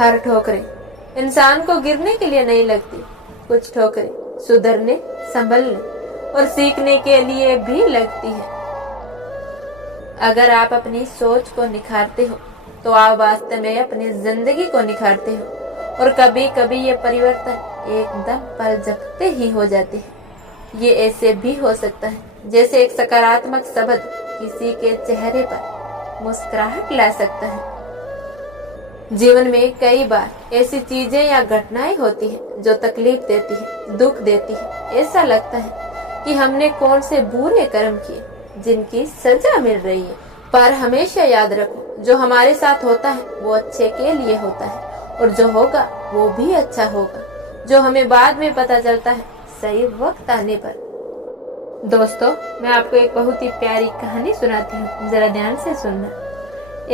हर ठोकरें इंसान को गिरने के लिए नहीं लगती, कुछ ठोकरें सुधरने, संभलने और सीखने के लिए भी लगती है। अगर आप अपनी सोच को निखारते हो तो आप वास्तव में अपनी जिंदगी को निखारते हो। और कभी कभी ये परिवर्तन एकदम पल झपकते ही हो जाते हैं। ये ऐसे भी हो सकता है जैसे एक सकारात्मक शब्द किसी के चेहरे पर मुस्कुराहट ला सकता है। जीवन में कई बार ऐसी चीजें या घटनाएं होती हैं जो तकलीफ देती है, दुख देती है। ऐसा लगता है कि हमने कौन से बुरे कर्म किए जिनकी सजा मिल रही है। पर हमेशा याद रखो, जो हमारे साथ होता है वो अच्छे के लिए होता है और जो होगा वो भी अच्छा होगा, जो हमें बाद में पता चलता है सही वक्त आने पर। दोस्तों, मैं आपको एक बहुत ही प्यारी कहानी सुनाती हूँ, जरा ध्यान से सुनना।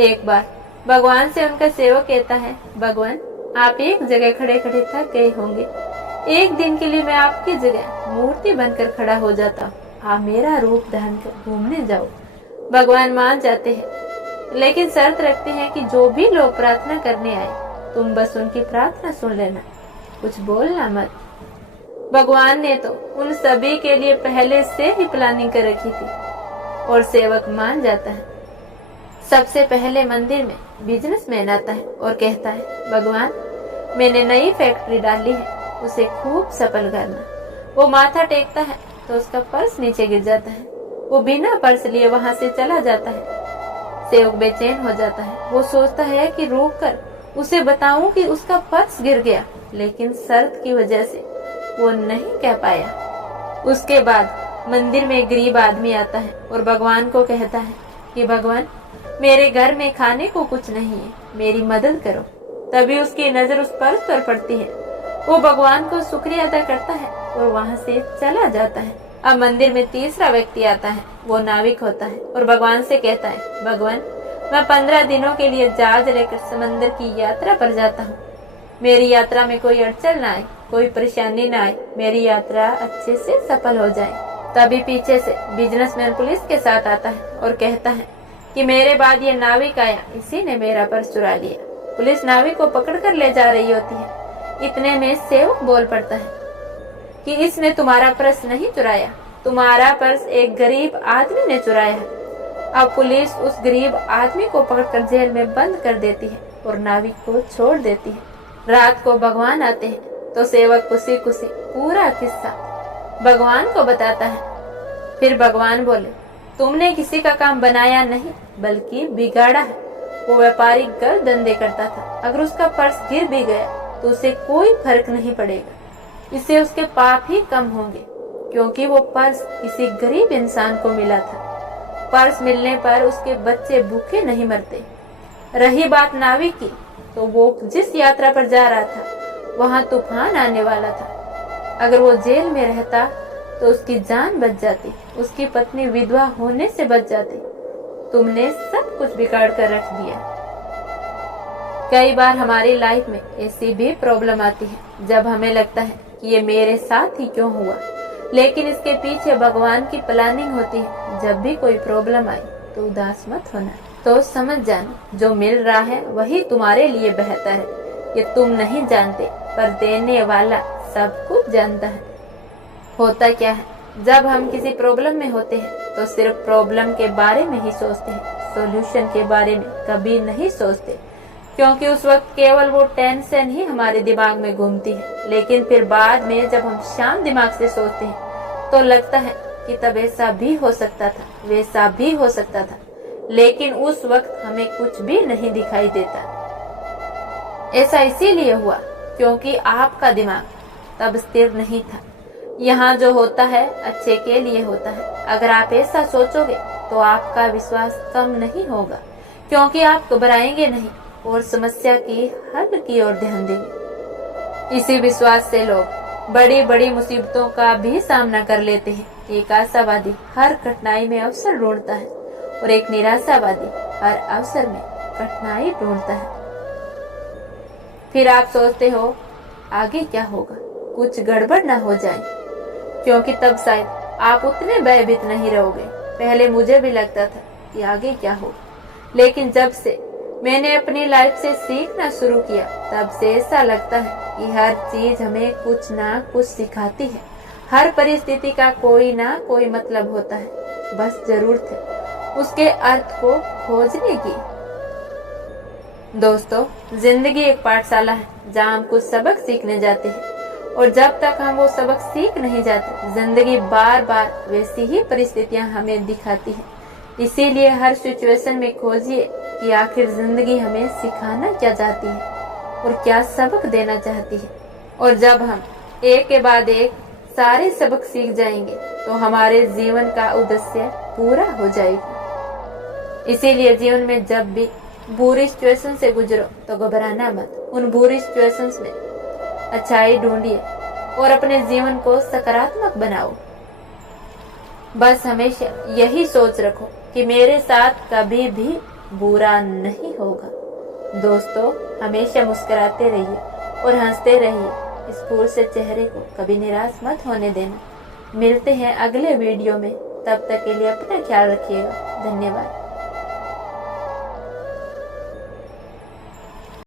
एक बार भगवान से उनका सेवक कहता है, भगवान आप एक जगह खड़े खड़े थक गए होंगे, एक दिन के लिए मैं आपकी जगह मूर्ति बनकर खड़ा हो जाता हूँ, आप मेरा रूप धारण कर घूमने जाओ। भगवान मान जाते हैं, लेकिन शर्त रखते हैं कि जो भी लोग प्रार्थना करने आए तुम बस उनकी प्रार्थना सुन लेना, कुछ बोलना मत। भगवान ने तो उन सभी के लिए पहले से ही प्लानिंग कर रखी थी और सेवक मान जाता है। सबसे पहले मंदिर में बिजनेसमैन आता है और कहता है, भगवान मैंने नई फैक्ट्री डाली है, उसे खूब सफल करना। वो माथा टेकता है तो उसका पर्स नीचे गिर जाता है। वो बिना पर्स लिए वहां से चला जाता है। सेवक बेचैन हो जाता है। वो सोचता है कि रोक कर उसे बताऊं कि उसका पर्स गिर गया, लेकिन शर्त की वजह से वो नहीं कह पाया। उसके बाद मंदिर में एक गरीब आदमी आता है और भगवान को कहता है कि भगवान मेरे घर में खाने को कुछ नहीं है, मेरी मदद करो। तभी उसकी नजर उस पर्स पर पड़ती है। वो भगवान को शुक्रिया अदा करता है और वहां से चला जाता है। अब मंदिर में तीसरा व्यक्ति आता है। वो नाविक होता है और भगवान से कहता है, भगवान मैं 15 दिनों के लिए जहाज लेकर समंदर की यात्रा पर जाता हूँ। मेरी यात्रा में कोई अड़चन ना आए, कोई परेशानी ना आए, मेरी यात्रा अच्छे से सफल हो जाए। तभी पीछे से बिजनेसमैन पुलिस के साथ आता है और कहता है कि मेरे बाद ये नाविक आया, इसी ने मेरा पर्स चुरा लिया। पुलिस नाविक को पकड़ कर ले जा रही होती है। इतने में सेवक बोल पड़ता है कि इसने तुम्हारा पर्स नहीं चुराया, तुम्हारा पर्स एक गरीब आदमी ने चुराया है। अब पुलिस उस गरीब आदमी को पकड़कर जेल में बंद कर देती है और नाविक को छोड़ देती है। रात को भगवान आते हैं तो सेवक खुशी खुशी पूरा किस्सा भगवान को बताता है। फिर भगवान बोले, तुमने किसी का काम बनाया नहीं बल्कि बिगाड़ा है। वो व्यापारी गलत धंधे करता था, अगर उसका पर्स गिर भी गया तो उसे कोई फर्क नहीं पड़ेगा, इससे उसके पाप ही कम होंगे, क्योंकि वो पर्स किसी गरीब इंसान को मिला था। पर्स मिलने पर उसके बच्चे भूखे नहीं मरते। रही बात नाविक की, तो वो जिस यात्रा पर जा रहा था वहां तूफान आने वाला था। अगर वो जेल में रहता तो उसकी जान बच जाती, उसकी पत्नी विधवा होने से बच जाती। तुमने सब कुछ बिगाड़ कर रख दिया। कई बार हमारी लाइफ में ऐसी भी प्रॉब्लम आती है जब हमें लगता है कि ये मेरे साथ ही क्यों हुआ, लेकिन इसके पीछे भगवान की प्लानिंग होती है। जब भी कोई प्रॉब्लम आए तो उदास मत होना, तो समझ जाना जो मिल रहा है वही तुम्हारे लिए बेहतर है। ये तुम नहीं जानते, पर देने वाला सब कुछ जानता है। होता क्या है, जब हम किसी प्रॉब्लम में होते हैं तो सिर्फ प्रॉब्लम के बारे में ही सोचते हैं, सॉल्यूशन के बारे में कभी नहीं सोचते, क्योंकि उस वक्त केवल वो टेंशन ही हमारे दिमाग में घूमती है। लेकिन फिर बाद में जब हम शांत दिमाग से सोचते हैं तो लगता है कि तब ऐसा भी हो सकता था, वैसा भी हो सकता था, लेकिन उस वक्त हमें कुछ भी नहीं दिखाई देता। ऐसा इसीलिए हुआ क्योंकि आपका दिमाग तब स्थिर नहीं था। यहाँ जो होता है अच्छे के लिए होता है। अगर आप ऐसा सोचोगे तो आपका विश्वास कम नहीं होगा, क्योंकि आप घबराएंगे नहीं और समस्या की हल की ओर ध्यान देंगे। इसी विश्वास से लोग बड़ी बड़ी मुसीबतों का भी सामना कर लेते हैं। एक आशावादी हर कठिनाई में अवसर ढूंढता है और एक निराशावादी हर अवसर में कठिनाई ढूंढता है। फिर आप सोचते हो आगे क्या होगा, कुछ गड़बड़ ना हो जाए, क्योंकि तब शायद आप उतने भयभीत नहीं रहोगे। पहले मुझे भी लगता था कि आगे क्या होगा, लेकिन जब से मैंने अपनी लाइफ से सीखना शुरू किया, तब से ऐसा लगता है कि हर चीज हमें कुछ ना कुछ सिखाती है। हर परिस्थिति का कोई ना कोई मतलब होता है, बस जरूरत है उसके अर्थ को खोजने की। दोस्तों, जिंदगी एक पाठशाला है जहाँ हम कुछ सबक सीखने जाते हैं, और जब तक हम वो सबक सीख नहीं जाते, जिंदगी बार बार वैसी ही परिस्थितियां हमें दिखाती है। इसीलिए हर सिचुएशन में खोजिए कि आखिर जिंदगी हमें सिखाना क्या चाहती है और क्या सबक देना चाहती है। और जब हम एक के बाद एक सारे सबक सीख जाएंगे तो हमारे जीवन का उद्देश्य पूरा हो जाएगा। इसीलिए जीवन में जब भी बुरी सिचुएशन से गुजरो तो घबराना मत। उन बुरी सिचुएशंस में अच्छाई ढूंढिए और अपने जीवन को सकारात्मक बनाओ। बस हमेशा यही सोच रखो कि मेरे साथ कभी भी बुरा नहीं होगा। दोस्तों, हमेशा मुस्कुराते रहिए और हंसते रहिए। इस फूल से चेहरे को कभी निराश मत होने देना। मिलते हैं अगले वीडियो में, तब तक के लिए अपना ख्याल रखिएगा। धन्यवाद।